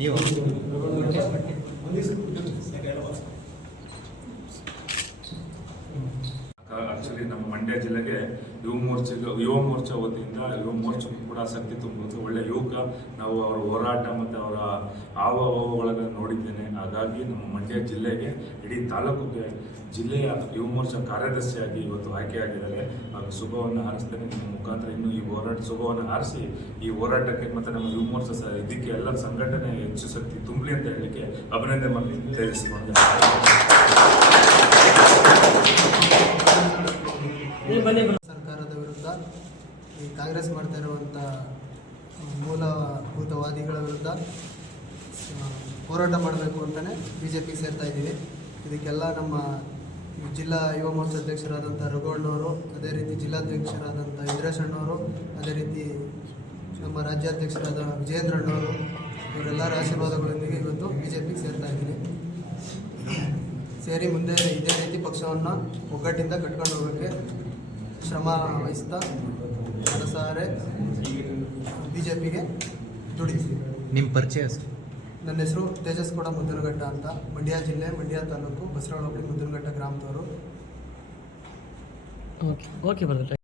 ನೀವು ಆಕ್ಚುಲಿ ನಮ್ಮ ಮಂಡ್ಯ ಜಿಲ್ಲೆಗೆ ಯುವ ಮೋರ್ಚಾ ವತಿಯಿಂದ ಯುವ ಮೋರ್ಚಾಕ್ಕೂ ಕೂಡ ಶಕ್ತಿ ತುಂಬುವುದು ಒಳ್ಳೆ ಯುವಕ. ನಾವು ಅವರ ಹೋರಾಟ ಮತ್ತು ಅವರ ಹಾವಭಾವಗಳನ್ನು ನೋಡಿದ್ದೇನೆ. ಹಾಗಾಗಿ ನಮ್ಮ ಮಂಡ್ಯ ಜಿಲ್ಲೆಗೆ ಇಡೀ ತಾಲೂಕಿಗೆ ಜಿಲ್ಲೆಯ ಯುವ ಮೋರ್ಚಾ ಕಾರ್ಯದರ್ಶಿಯಾಗಿ ಇವತ್ತು ಆಯ್ಕೆಯಾಗಿದ್ದಾರೆ. ಹಾಗೂ ಶುಭವನ್ನು ಹಾರಿಸ್ತೇನೆ. ನಿಮ್ಮ ಮುಖಾಂತರ ಇನ್ನು ಈ ಹೋರಾಟ ಶುಭವನ್ನು ಹಾರಿಸಿ ಈ ಹೋರಾಟಕ್ಕೆ ಮತ್ತು ನಮ್ಮ ಯುವ ಮೋರ್ಚಾ ಇದಕ್ಕೆ ಎಲ್ಲ ಸಂಘಟನೆ ಹೆಚ್ಚು ಶಕ್ತಿ ತುಂಬಲಿ ಅಂತ ಹೇಳಲಿಕ್ಕೆ ಅಭಿನಂದನೆ ಮಾಡಿ ತಿಳಿಸಿಕೊಂಡು ಸರ್ಕಾರದ ವಿರುದ್ಧ ಈ ಕಾಂಗ್ರೆಸ್ ಮಾಡ್ತಾ ಇರುವಂಥ ಮೂಲಭೂತವಾದಿಗಳ ವಿರುದ್ಧ ಹೋರಾಟ ಮಾಡಬೇಕು ಅಂತಲೇ BJP ಸೇರ್ತಾ ಇದ್ದೀವಿ. ಇದಕ್ಕೆಲ್ಲ ನಮ್ಮ ಜಿಲ್ಲಾ ಯುವ ಮೋರ್ಚಾ ಅಧ್ಯಕ್ಷರಾದಂಥ ರಘುವಣ್ಣವರು, ಅದೇ ರೀತಿ ಜಿಲ್ಲಾಧ್ಯಕ್ಷರಾದಂಥ ಇಂದ್ರೇಶ್ ಅಣ್ಣವರು, ಅದೇ ರೀತಿ ನಮ್ಮ ರಾಜ್ಯಾಧ್ಯಕ್ಷರಾದ ವಿಜಯೇಂದ್ರಣ್ಣವರು, ಇವರೆಲ್ಲರ ಆಶೀರ್ವಾದಗಳೊಂದಿಗೆ ಇವತ್ತು BJP ಸೇರ್ತಾ ಇದ್ದೀನಿ. ಸೇರಿ ಮುಂದೆ ಇದೇ ರೀತಿ ಪಕ್ಷವನ್ನು ಒಗ್ಗಟ್ಟಿಂದ ಕಟ್ಕೊಂಡು ಹೋಗೋಕ್ಕೆ ಶ್ರಮ ವಹಿಸ್ತಾ ಮನಸಾರೆ BJPಗೆ ದುಡಿತೀವಿ. ನಿಮ್ಮ ಪರಿಚಯ? ನನ್ನ ಹೆಸರು ತೇಜಸ್ ಕೂಡ ಮುದ್ದನಘಟ್ಟ ಅಂತ, ಮಂಡ್ಯ ಜಿಲ್ಲೆ, ಮಂಡ್ಯ ತಾಲೂಕು, ಬಸವಳ ಹೋಬಳಿ, ಮುದ್ದನಘಟ್ಟ ಗ್ರಾಮದವರು. ಓಕೆ